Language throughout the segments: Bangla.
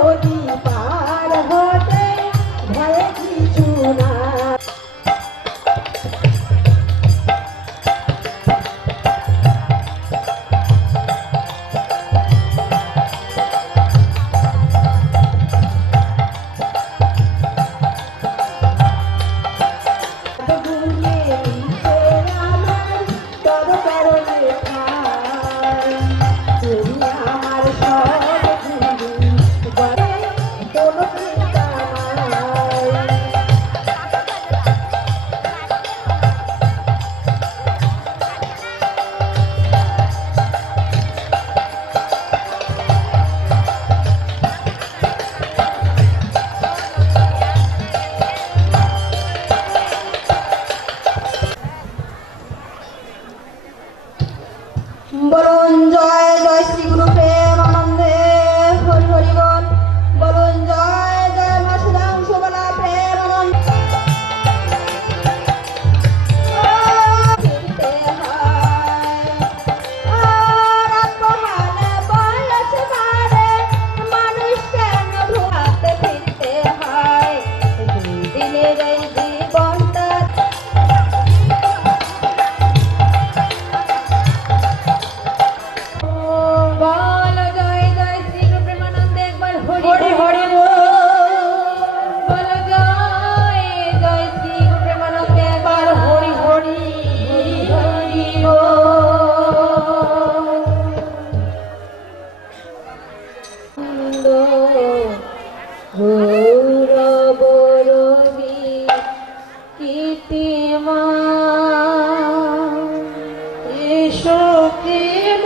নদী পার হতে ভয়ে কিছু না। বলুন জয় জয় শ্রী গুরু প্রেমানন্দে হরি হরি বল। বলুন জয় জয় মা সুধাংশু বলা প্রেমানন্দে। মানুষ কেন ভুলাতে ফিরতে হয় দিনের এই জীবনটা। হরি হরি বল জয় জয় শ্রী প্রেমানন্দে একবার হরি হরি হরি গৌরব রবি কীর্তিমা এসো প্রেম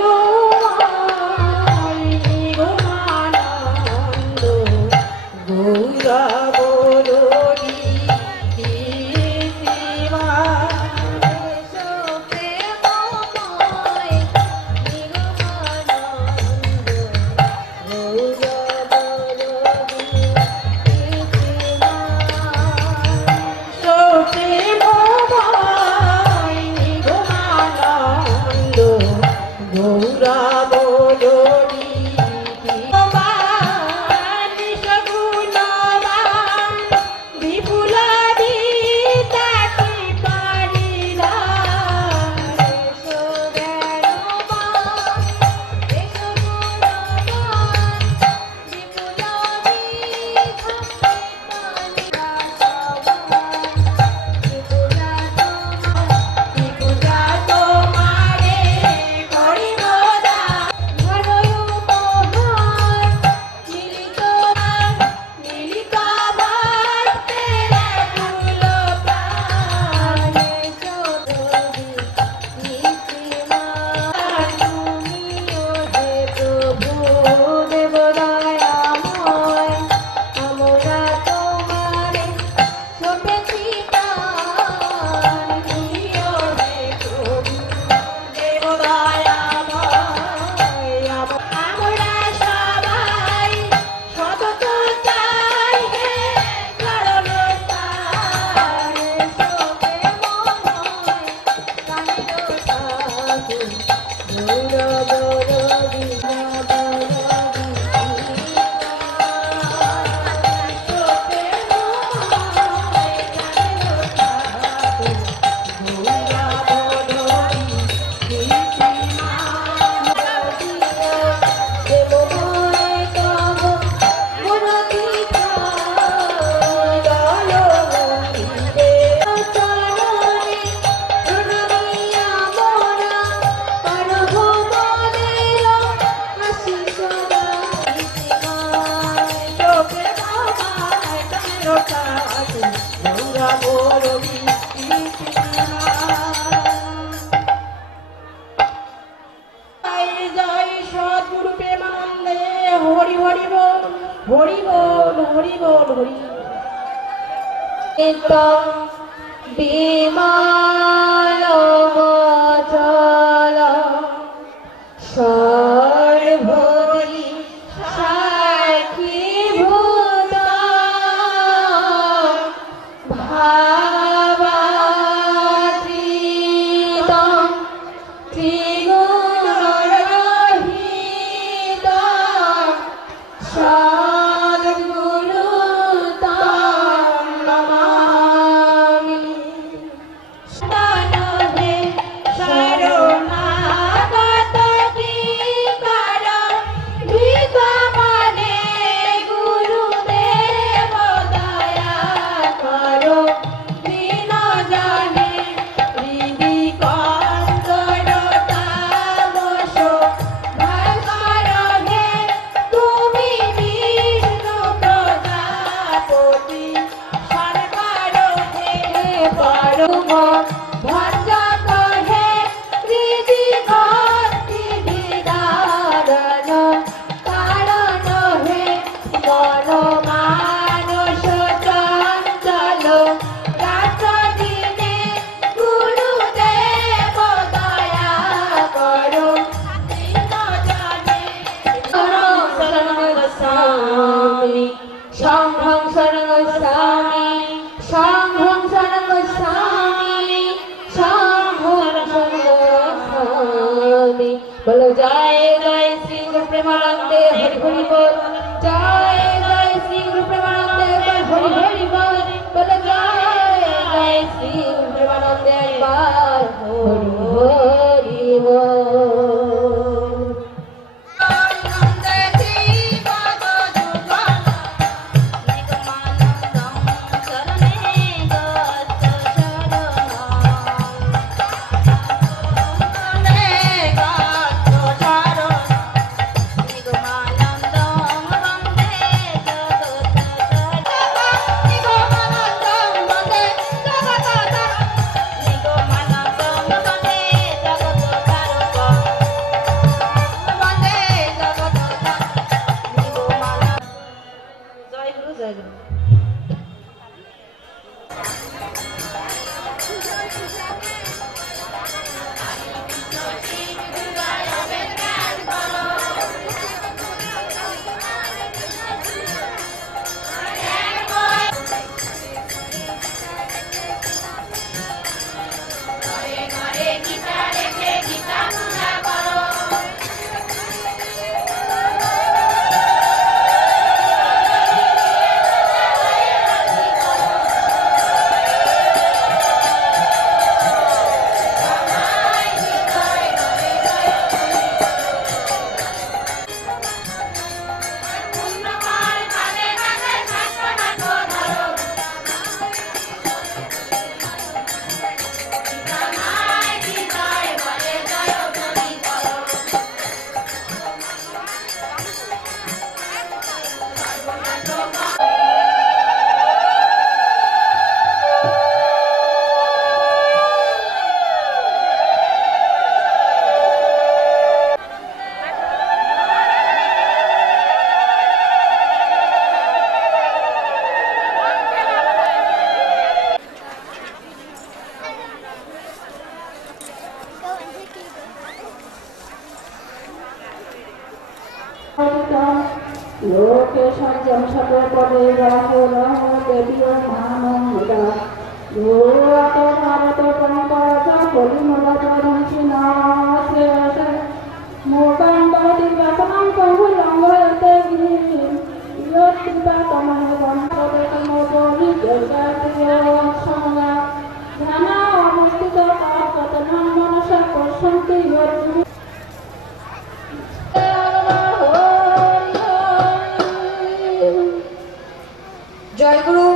হরি বল হরি বল হরি বিমাল চল সর্বরি সাক্ষী ভূত ভাবাতীত ত্রিগুণরহিত প্রেমানন্দে হরি হরি বল। জয় জয় শ্রী গুরু প্রেমানন্দে একবার হরি হরি বল। বলে জয় জয় শ্রী গুরু প্রেমানন্দে একবার হরি হরি বল। लोके संजम सते पदे राहुल देवीय मानंदा लोक भारत पंकज परिमल दर्शिना से मोकांड दिव्यतमं बहुलंगते गिरि योत्तिपा तमः गंधते तमोपरि जगतियो संगा ध्याना अनुष्ठित पाकतनं मनसा पश्यन्ति योत्ति जय गुरु।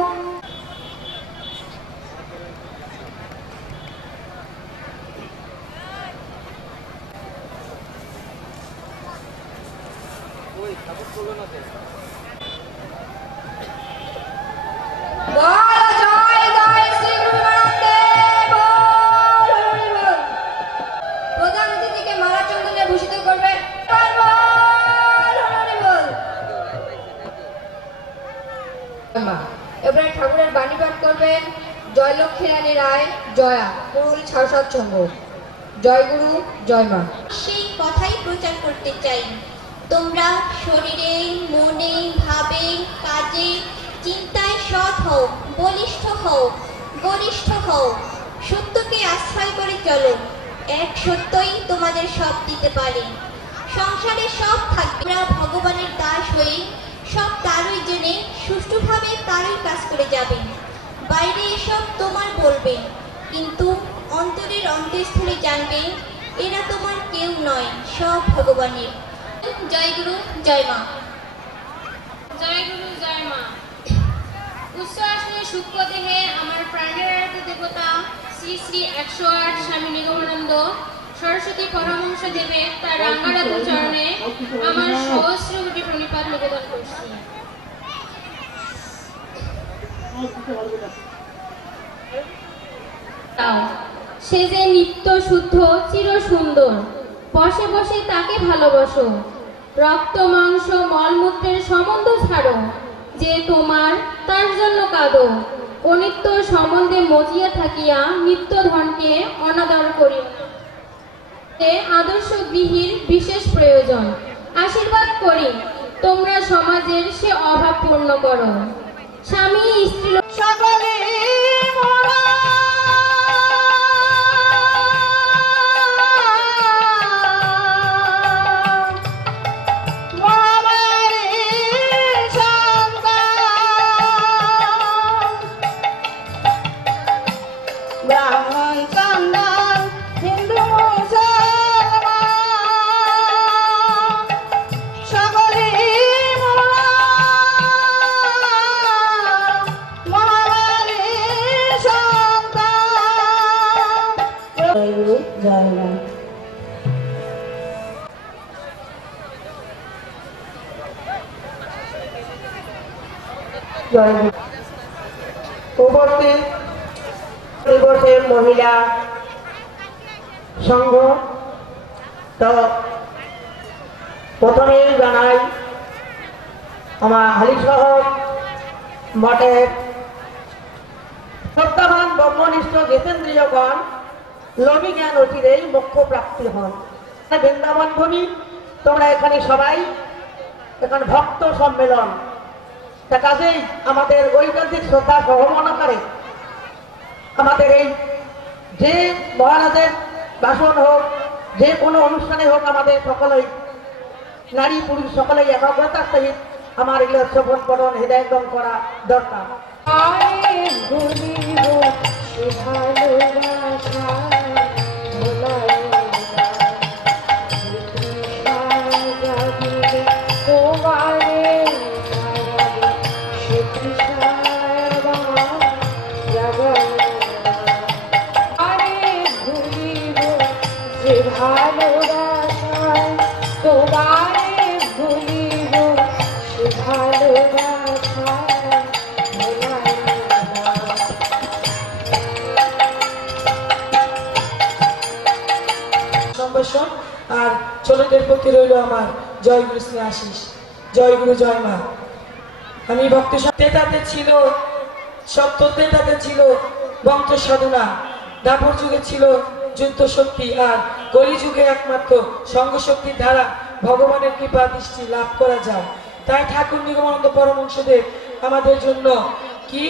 প্রধান অতিথিকে মালা চন্দনে ভূষিত করবে। এবারে ঠাকুরের বাণী পাঠ করবেন জয়লক্ষ্মী রানী রায় জয়া পুরুল ছাড়সাদ সংঘ। জয় গুরু জয় মা। সেই কথাই প্রচার করতে চাই, তোমরা শরীরে মনে ভাবে কাজে চিন্তায় সৎ হও, বলিষ্ঠ হও, গরিষ্ঠ হও, সত্যকে আশ্রয় করে চলো। এক সত্যই তোমাদের সব দিতে পারে, সংসারে সব থাকবে। তোমরা ভগবানের দাস হয়ে সব তারই জেনে সুষ্ঠুভাবে তারই কাজ করে যাবে। বাইরে এসব তোমার বলবে, কিন্তু অন্তরের অন্তঃস্থলে জানবে এরা তোমার কেউ নয়, সব ভগবানের। জয় গুরু জয় মা। জয় গুরু জয় মা। উচ্চ আসনে সূক্ষ্ম দেহে আমার প্রাণের আরাধ্য দেবতা শ্রী শ্রী 108 স্বামী নিগমানন্দ সরস্বতী পরমহংস দেবে তার রাঙ্গারাধ্য চরণে আমার সহস্র কোটি প্রণিপাত নিবেদন করছি। সে যে নিত্য শুদ্ধ চির সুন্দর, বসে বসে তাকে ভালোবাসো। রক্ত মাংস মলমূত্রের সম্বন্ধ ছাড়ো, যে তোমার তার জন্য কাঁদো। অনিত্য সম্বন্ধে মজিয়া থাকিয়া নিত্য ধনকে অনাদর করিও। আদর্শ গৃহীর বিশেষ প্রয়োজন। আশীর্বাদ করি তোমরা সমাজের সে অভাব পূর্ণ করো। স্বামী স্ত্রী সকলে জয় উপস্থিত দিবসের মহিলা সংঘ, তো প্রথমেই জানাই আমার হালিশহর মঠের সত্যাবান ব্রহ্মনিষ্ঠ জিতেন্দ্রীয়গণ লবি জ্ঞান অচিরেই মোক্ষ প্রাপ্তি হন। বৃন্দাবন ভূমি, তোমরা এখানে সবাই এখন ভক্ত সম্মেলন, তা কাজেই আমাদের ঐকান্তিক শ্রদ্ধা সহমনকারে আমাদের এই যে মহারাজের ভাষণ হোক, যে কোনো অনুষ্ঠানে হোক, আমাদের সকলেই নারী পুরুষ সকলেই একাগ্রতার সহিত আমার এগুলো শ্রবণ করণ হৃদয়ঙ্গম করা দরকার। আর ছোটদের প্রতি রইল আমার জয় গুরু শ্রী আশিস। জয় গুরু, জয় মা। আমি ভক্তি তেতাতে ছিল সত্য, তেতাতে ছিল বংশ সাধনা, দাপর যুগে ছিল যুদ্ধ শক্তি, আর কলি যুগে একমাত্র সঙ্গ শক্তির দ্বারা ভগবানের কৃপা দৃষ্টি লাভ করা যায়। তাই ঠাকুর নিগমানন্দ পরমহংসদেব আমাদের জন্য কি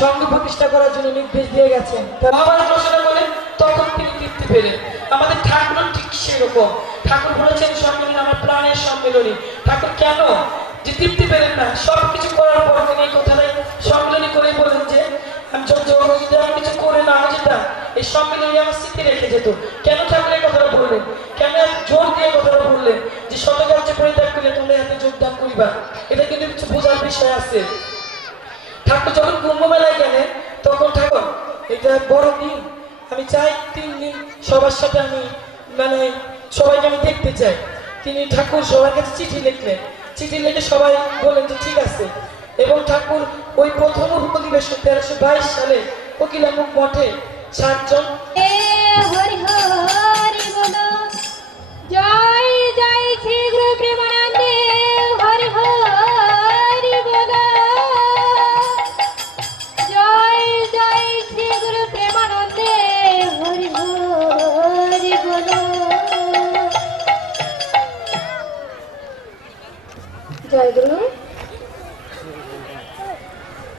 সঙ্গ প্রতিষ্ঠা করার জন্য নির্দেশ দিয়ে গেছেন। মহাভারত রচনা করেন, তখন তিনি তৃপ্তি পেলেন। আমাদের ঠাকুর ঠিক সেরকম। ঠাকুর বলেছেন সম্মেলন আমার প্রাণের সম্মেলনী। ঠাকুর কেন যে তৃপ্তি পেলেন না? সবকিছু করার পর তিনি এই কথাটাই সম্মেলনী করে বলেন যে আমি যদি আমি কিছু করে না যেতাম, এই সম্মেলনী আমার স্মৃতি রেখে যেত। কেন ঠাকুর এই কথাটা বললেন? কেন জোর দিয়ে কথাটা বললেন যে শতকার্যে পরিত্যাগ করলে তোমরা এতে যোগদান করিবা? এটা কিন্তু কিছু বোঝার বিষয় আছে। ঠাকুর যখন কুম্ভ মেলায় গেলেন, তখন ঠাকুর এটা বড় দিন, আমি চাই 3 দিন সবার সাথে আমি সবাইকে আমি দেখতে চাই। তিনি ঠাকুর সবার কাছে চিঠি লিখলেন। চিঠি লিখে সবাই বলেন যে ঠিক আছে। এবং ঠাকুর ওই প্রথম উপনিবেশন 1322 সালে কোকিলামুখ মঠে 7 জন জয় জয় শ্রী গুরু প্রেমানন্দে হরি হরি বল। জয় জয় শ্রী গুরু প্রেমানন্দে হরি হরি বল। জয় গুরু।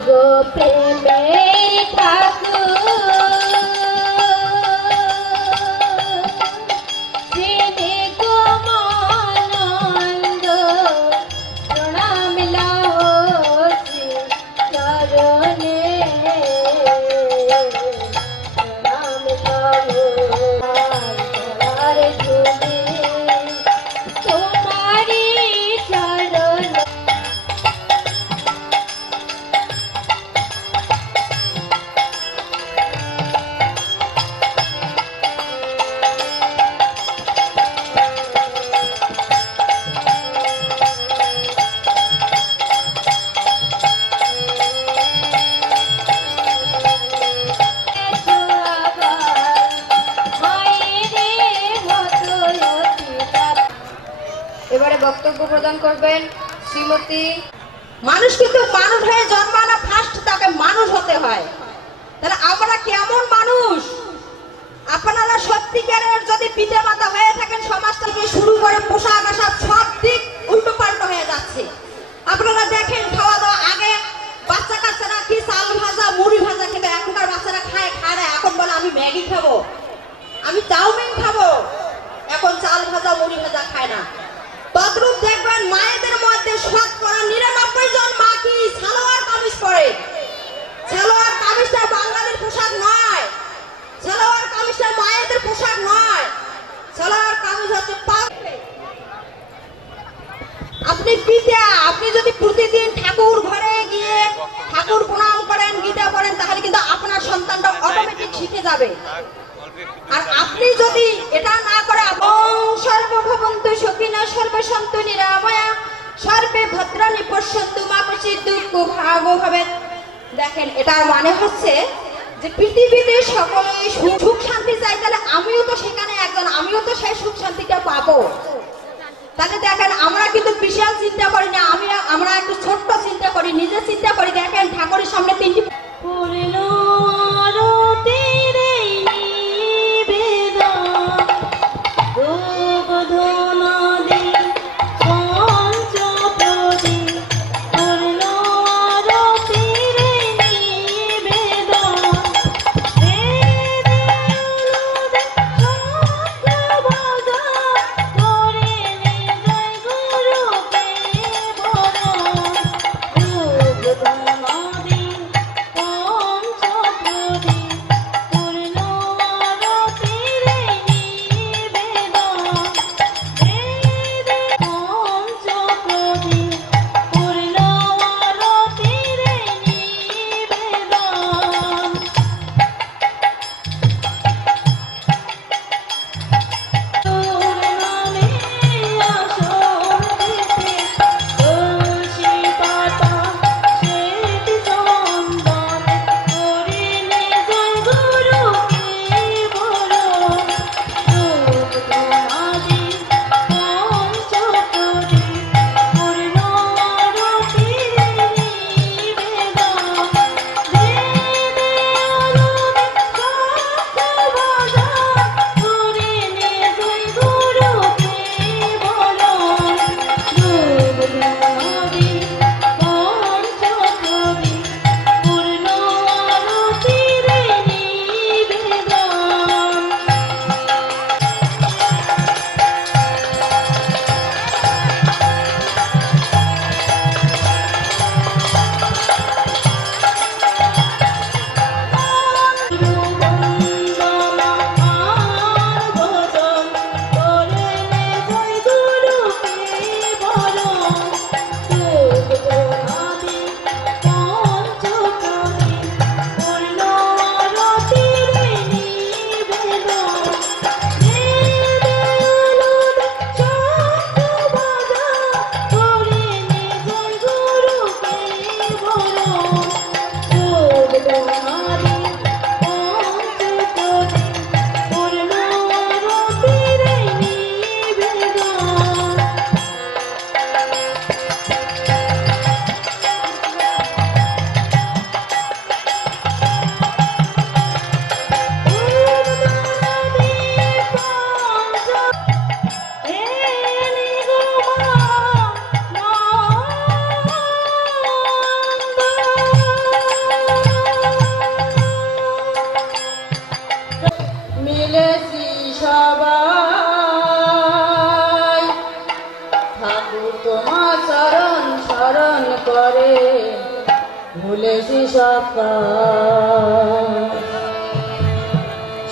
গো প্রেমে ঠাকুর এবারে বক্তব্য প্রদান করবেন শ্রীমতী। মানুষ কিন্তু মানুষ হয়ে জন্মানো, ফার্স্ট তাকে মানুষ হতে হয়। তাহলে আমরা কেমন মানুষ? আপনারা সত্যিকারের যদি পিতা মাতা হয়ে থাকেন, সমাজ থেকে শুরু করে পোশাক আশাক সব দিক উল্টো পাল্টো হয়ে যাচ্ছে। আপনারা দেখেন, খাওয়া দাওয়া আগে বাচ্চা কাচ্চারা কি চাল ভাজা মুড়ি ভাজা খেতে, এখনকার বাচ্চারা খায় না। এখন বলে আমি ম্যাগি খাবো, আমি চাউমিন খাবো, এখন চাল ভাজা মুড়ি ভাজা খায় না। তদ্রূপ দেখবেন মায়েদের মধ্যে 99% জন মা কি সালোয়ার কামিজ পরে। সালোয়ার কামিজটা বাঙালির পোশাক নয়, সালোয়ার কামিজটা মায়েদের পোশাক নয়, সালোয়ার কামিজ হচ্ছে আপনি পিতা, আপনি যদি প্রতিদিন ঠাকুর ঘরে গিয়ে ঠাকুর প্রণাম করেন, গীতা পড়েন, তাহলে কিন্তু আপনার সন্তানটা অটোমেটিক শিখে যাবে। আর আপনি যদি এটা না করে, সর্বভবন্তু সুখিনা সর্বসন্তু নিরাময়া সর্বে ভদ্রাণী পশ্যন্তু মা কচিৎ দুঃখ ভাগো ভবেৎ। দেখেন, এটার মানে হচ্ছে যে পৃথিবীতে সকলেই সুখ শান্তি চাই, তাহলে আমিও তো সেখানে একজন, আমিও তো সেই সুখ শান্তিটা পাবো। তাহলে দেখেন, আমরা কিন্তু বিশাল চিন্তা করি না, আমরা একটু ছোট্ট চিন্তা করি, নিজে চিন্তা করি। দেখেন, ঠাকুরের সামনে তিনটি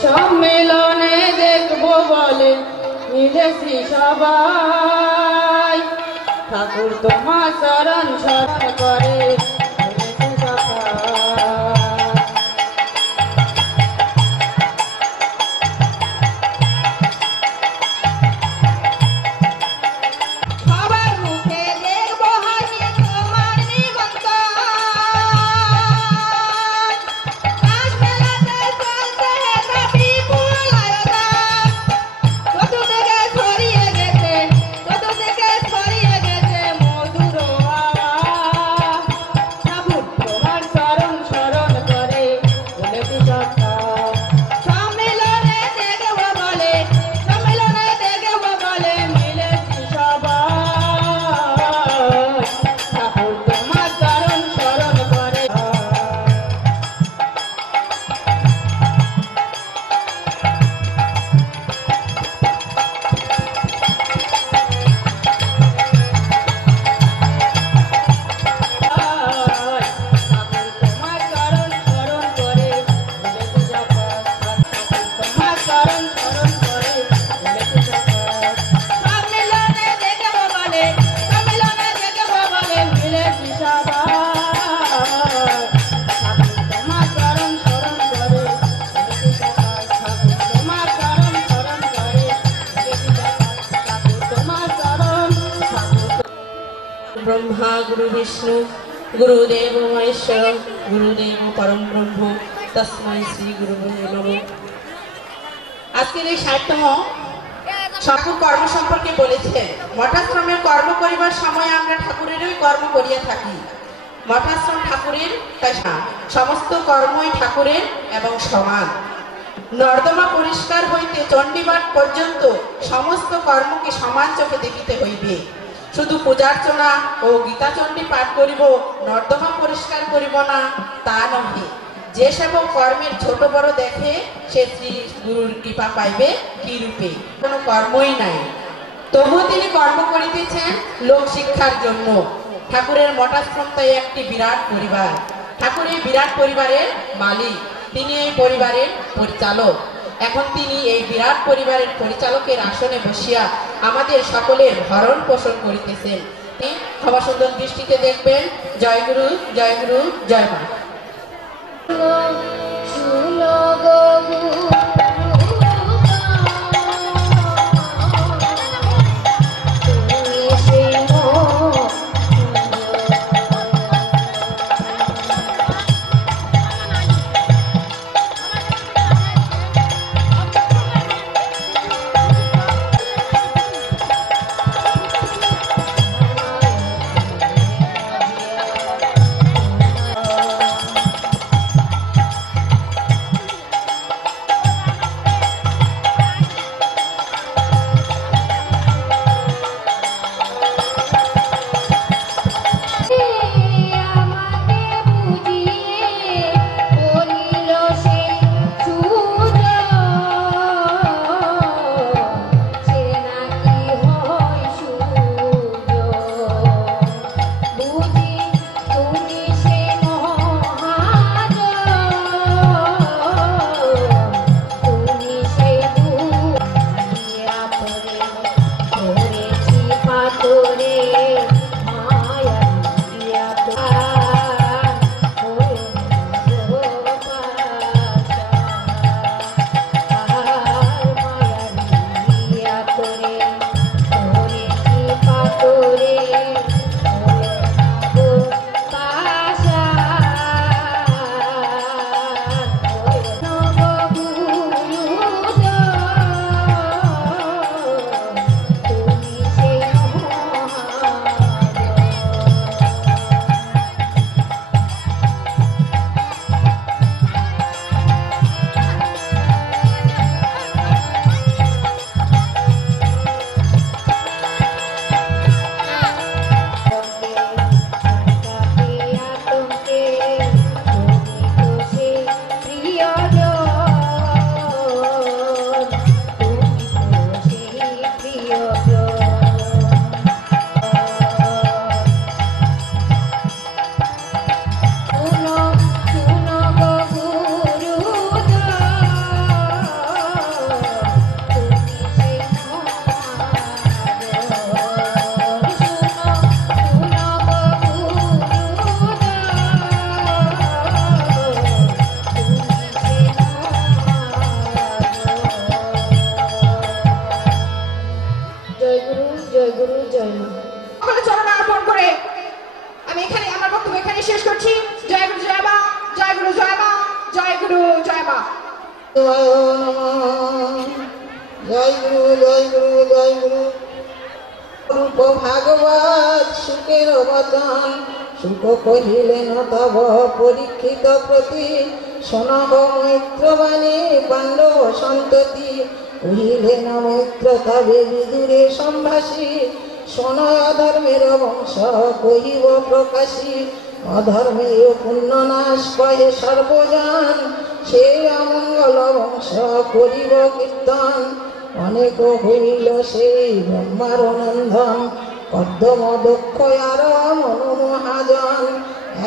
সম্মেলনে দেখবো বলে মিলেছি সবাই, ঠাকুর তোমার শরণ শরণ করে মিলেছি সবাই। সবার মুখে দেখবো হাসি তোমার নিমন্ত্রণ। আজ মেলাতে চলছে একটা বিপুল আয়োজন। চতুর্দিকে ছড়িয়ে গেছে মধুর আওয়াজ। বিষ্ণু গুরুদেব মহেশ্বর গুরুদেব পরম ব্রহ্ম তস্मै শ্রী গুরুবে নমঃ। আজকের এই 60তম ঠাকুর কর্ম সম্পর্কে বলেছেন, মঠাশ্রমের কর্ম করিবার সময় আমরা ঠাকুরেরই কর্ম করিয়া থাকি। মঠাশ্রম ঠাকুরের, তাই সমস্ত কর্মই ঠাকুরের এবং সমান। নর্দমা পরিষ্কার হইতে চণ্ডীপাঠ পর্যন্ত সমস্ত কর্মকে সমান চোখে দেখিতে হইবে। শুধু পূজার্চনা ও গীতাচণ্ডী পাঠ করিব, নর্দমা পরিষ্কার করিব না, তা নহে। যে সেবক কর্মের ছোট বড় দেখে, সে শ্রী গুরুর কৃপা পাইবে কি রূপে? কোনো কর্মই নাই, তবুও তিনি কর্ম করিতেছেন লোক শিক্ষার জন্য। ঠাকুরের মঠাশ্রম তাই একটি বিরাট পরিবার। ঠাকুর এই বিরাট পরিবারের মালিক, তিনি এই পরিবারের পরিচালক। এখন তিনি এই বিরাট পরিবারের পরিচালকের আসনে বসিয়া আমাদের সকলের ভরণ পোষণ করিতেছেন। তিনি ক্ষমা সুন্দর দৃষ্টিতে দেখবেন। জয় গুরু, জয় গুরু, জয় মা। ভাগবত সুখের বচন সুখ কহিলেন তব পরীক্ষিত প্রতি শোনব মৈত্রবাণী পাণ্ডব সন্ততি কহিলেন মৈত্র তবে বিদুরে সম্ভাষী শোন অধর্মের বংশ কহিব প্রকাশী অধর্মের পুণ্যনাশ কহে সর্বজন সেই অমঙ্গল বংশ করিব কীর্তন অনেক হইল সেই ব্রহ্মার নন্দন কদ্দম দক্ষ আর মনু মহাজন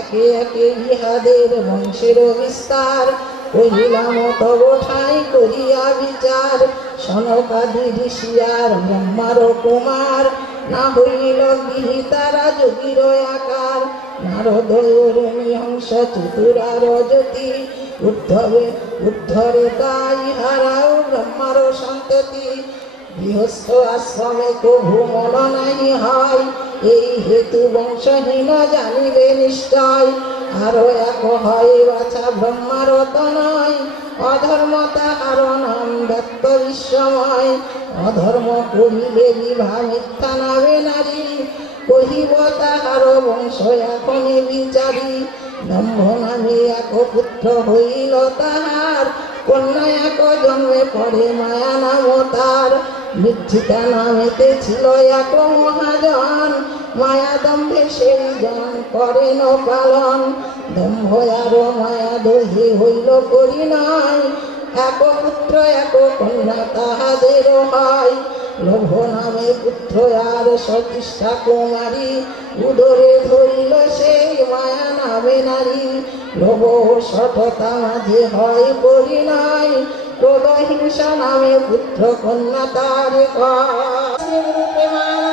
একে একে ইহাদের বংশের বিস্তার কহিলাম তব ঠাই করিয়া বিচার সনকাদি ঋষিয়ার ব্রহ্মার কুমার না হইল গৃহীতারা যোগীর আকার নারদ রমিহংস চতুরার জ্যোতি উদ্ধরে তাই হারাও ব্রহ্মার সন্ততি গৃহস্থ আশ্রমে কভু মন নাহি হয়, এই হেতু বংশহীন জানিবে নিশ্চয়। আরো এক হয় বাছা ব্রহ্মারত নয়, অধর্ম তাহার নাম ব্যক্ত বিশ্বময়। অধর্ম করিলে বিভা মিথ্যা নামে নারী, কহিব তাহার বংশ এখনই বিচারি। দম্ভ নামে এক পুত্র হইল তাহার, কন্যা এক জন্মে পড়ে মায়া নাম তার। মিথ্যিকা নামেতে ছিল এক মহাজন, মায়া দম্ভে সেই জন করেন পালন। দম্ভ আর মায়া দোহে হইল পরিণয়, এক পুত্র এক কন্যা তাহাদের হয়। লোভ নামে পুত্র আর সতীষ্ঠা কুমারী, উদরে ধরিল সেই মায়া নামে নারী। লোভ সততা মাঝে হয় পরিণয়, ক্রোধ হিংসা নামে পুত্র কন্যা তার হয়।